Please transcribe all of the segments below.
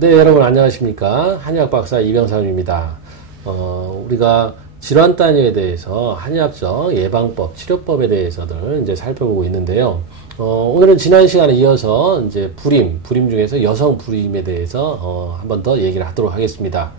네, 여러분 안녕하십니까. 한의학 박사 이병삼입니다. 우리가 질환 단위에 대해서 한의학적 예방법, 치료법에 대해서들 이제 살펴보고 있는데요. 오늘은 지난 시간에 이어서 이제 불임 중에서 여성 불임에 대해서 한 번 더 얘기를 하도록 하겠습니다.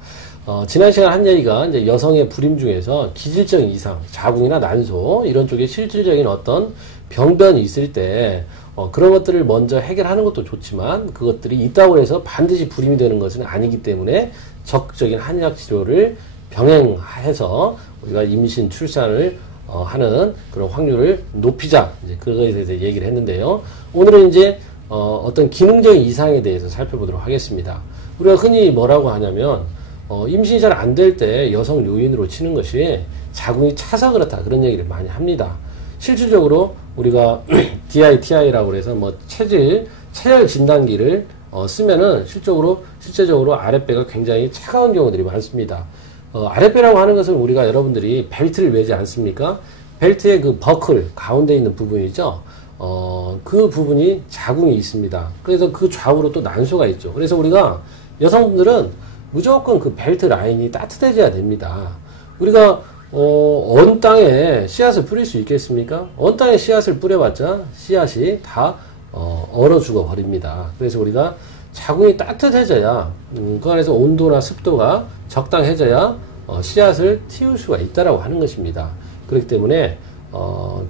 지난 시간 한 얘기가 이제 여성의 불임 중에서 기질적인 이상, 자궁이나 난소 이런 쪽에 실질적인 어떤 병변이 있을 때 그런 것들을 먼저 해결하는 것도 좋지만 그것들이 있다고 해서 반드시 불임이 되는 것은 아니기 때문에 적극적인 한의학 치료를 병행해서 우리가 임신, 출산을 하는 그런 확률을 높이자, 이제 그거에 대해서 얘기를 했는데요. 오늘은 이제 어떤 기능적인 이상에 대해서 살펴보도록 하겠습니다. 우리가 흔히 뭐라고 하냐면 임신이 잘 안 될 때 여성 요인으로 치는 것이 자궁이 차서 그렇다, 그런 얘기를 많이 합니다. 실질적으로 우리가 DITI라고 해서 뭐 체열 진단기를 쓰면은 실제적으로 아랫배가 굉장히 차가운 경우들이 많습니다. 아랫배라고 하는 것은 우리가 여러분들이 벨트를 매지 않습니까? 벨트의 그 버클 가운데 있는 부분이죠. 그 부분이 자궁이 있습니다. 그래서 그 좌우로 또 난소가 있죠. 그래서 우리가 여성분들은 무조건 그 벨트 라인이 따뜻해져야 됩니다. 우리가 언 땅에 씨앗을 뿌릴 수 있겠습니까? 언 땅에 씨앗을 뿌려봤자 씨앗이 다 얼어 죽어 버립니다. 그래서 우리가 자궁이 따뜻해져야 그 안에서 온도나 습도가 적당해져야 씨앗을 틔울 수가 있다라고 하는 것입니다. 그렇기 때문에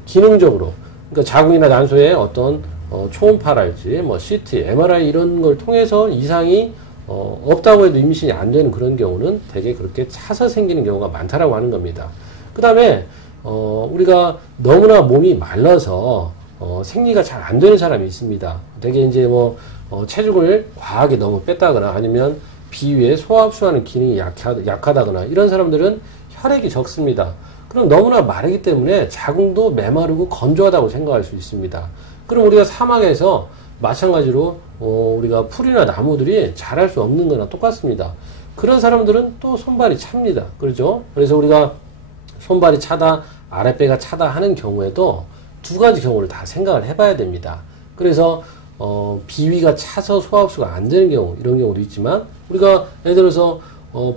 기능적으로, 그러니까 자궁이나 난소에 어떤 초음파랄지 뭐 CT, MRI 이런 걸 통해서 이상이 없다고 해도 임신이 안 되는 그런 경우는 되게 그렇게 차서 생기는 경우가 많다라고 하는 겁니다. 그 다음에 우리가 너무나 몸이 말라서 생리가 잘 안 되는 사람이 있습니다. 되게 이제 뭐 체중을 과하게 너무 뺐다거나 아니면 비위에 소화흡수하는 기능이 약하다거나 이런 사람들은 혈액이 적습니다. 그럼 너무나 마르기 때문에 자궁도 메마르고 건조하다고 생각할 수 있습니다. 그럼 우리가 사막에서 마찬가지로 우리가 풀이나 나무들이 자랄 수 없는 거나 똑같습니다. 그런 사람들은 또 손발이 찹니다. 그렇죠? 그래서 우리가 손발이 차다, 아랫배가 차다 하는 경우에도 두 가지 경우를 다 생각을 해봐야 됩니다. 그래서 비위가 차서 소화흡수가 안 되는 경우, 이런 경우도 있지만 우리가 예를 들어서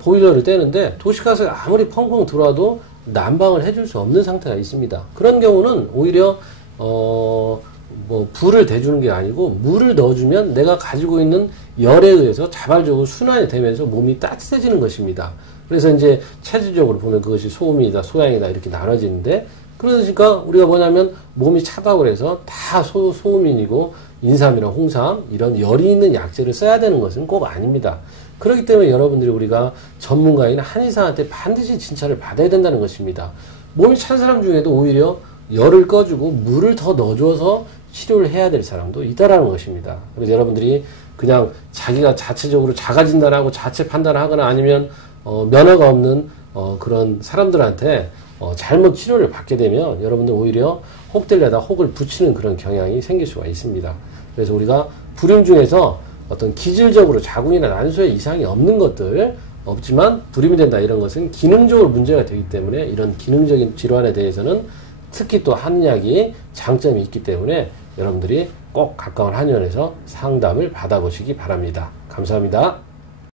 보일러를 떼는데 도시가스가 아무리 펑펑 들어와도 난방을 해줄 수 없는 상태가 있습니다. 그런 경우는 오히려 뭐 불을 대주는 게 아니고 물을 넣어주면 내가 가지고 있는 열에 의해서 자발적으로 순환이 되면서 몸이 따뜻해지는 것입니다. 그래서 이제 체질적으로 보면 그것이 소음이다, 소양이다 이렇게 나눠지는데, 그러니까 우리가 뭐냐면 몸이 차다고 해서 다 소음인이고 인삼이나 홍삼 이런 열이 있는 약재를 써야 되는 것은 꼭 아닙니다. 그렇기 때문에 여러분들이 우리가 전문가인 한의사한테 반드시 진찰을 받아야 된다는 것입니다. 몸이 찬 사람 중에도 오히려 열을 꺼주고 물을 더 넣어줘서 치료를 해야 될 사람도 있다라는 것입니다. 그래서 여러분들이 그냥 자기가 자체적으로 자가 진단하고 자체 판단하거나 아니면 면허가 없는 그런 사람들한테 잘못 치료를 받게 되면 여러분들 오히려 혹들려다 혹을 붙이는 그런 경향이 생길 수가 있습니다. 그래서 우리가 불임 중에서 어떤 기질적으로 자궁이나 난소에 이상이 없는 것들 없지만 불임이 된다 이런 것은 기능적으로 문제가 되기 때문에 이런 기능적인 질환에 대해서는 특히 또 한의학이 장점이 있기 때문에 여러분들이 꼭 가까운 한의원에서 상담을 받아보시기 바랍니다. 감사합니다.